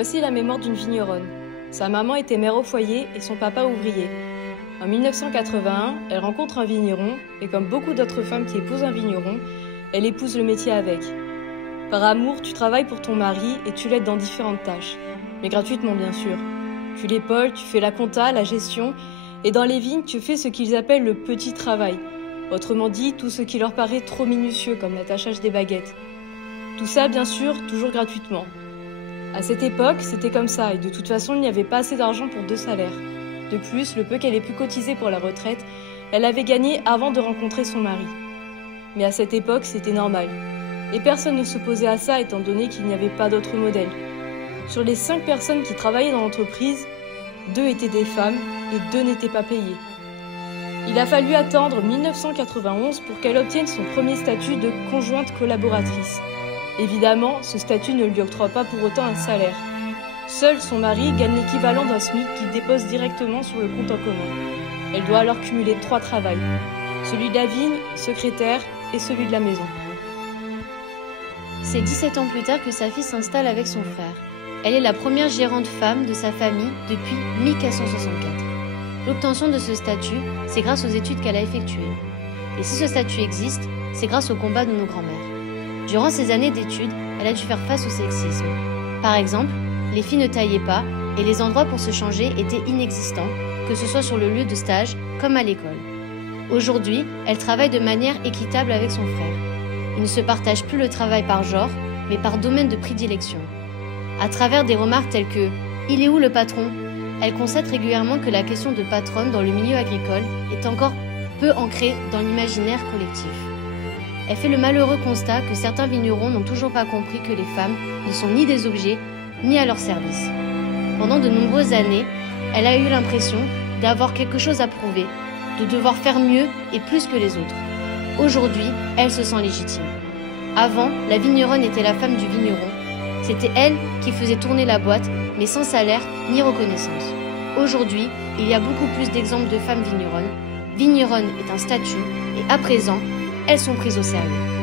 Voici la mémoire d'une vigneronne. Sa maman était mère au foyer et son papa ouvrier. En 1981, elle rencontre un vigneron et comme beaucoup d'autres femmes qui épousent un vigneron, elle épouse le métier avec. Par amour, tu travailles pour ton mari et tu l'aides dans différentes tâches, mais gratuitement bien sûr. Tu l'épaules, tu fais la compta, la gestion, et dans les vignes, tu fais ce qu'ils appellent le petit travail. Autrement dit, tout ce qui leur paraît trop minutieux, comme l'attachage des baguettes. Tout ça, bien sûr, toujours gratuitement. À cette époque, c'était comme ça, et de toute façon, il n'y avait pas assez d'argent pour 2 salaires. De plus, le peu qu'elle ait pu cotiser pour la retraite, elle avait gagné avant de rencontrer son mari. Mais à cette époque, c'était normal. Et personne ne s'opposait à ça étant donné qu'il n'y avait pas d'autre modèle. Sur les 5 personnes qui travaillaient dans l'entreprise, 2 étaient des femmes et 2 n'étaient pas payées. Il a fallu attendre 1991 pour qu'elle obtienne son premier statut de conjointe collaboratrice. Évidemment, ce statut ne lui octroie pas pour autant un salaire. Seul son mari gagne l'équivalent d'un SMIC qu'il dépose directement sur le compte en commun. Elle doit alors cumuler 3 travails, celui de la vigne, secrétaire et celui de la maison. C'est 17 ans plus tard que sa fille s'installe avec son frère. Elle est la première gérante femme de sa famille depuis 1464. L'obtention de ce statut, c'est grâce aux études qu'elle a effectuées. Et si ce statut existe, c'est grâce au combat de nos grands-mères. Durant ces années d'études, elle a dû faire face au sexisme. Par exemple, les filles ne taillaient pas et les endroits pour se changer étaient inexistants, que ce soit sur le lieu de stage comme à l'école. Aujourd'hui, elle travaille de manière équitable avec son frère. Ils ne se partagent plus le travail par genre, mais par domaine de prédilection. À travers des remarques telles que « Il est où le patron ?», elle constate régulièrement que la question de patronne dans le milieu agricole est encore peu ancrée dans l'imaginaire collectif. Elle fait le malheureux constat que certains vignerons n'ont toujours pas compris que les femmes ne sont ni des objets, ni à leur service. Pendant de nombreuses années, elle a eu l'impression d'avoir quelque chose à prouver, de devoir faire mieux et plus que les autres. Aujourd'hui, elle se sent légitime. Avant, la vigneronne était la femme du vigneron. C'était elle qui faisait tourner la boîte, mais sans salaire ni reconnaissance. Aujourd'hui, il y a beaucoup plus d'exemples de femmes vigneronnes. Vigneronne est un statut et à présent, elles sont prises au sérieux.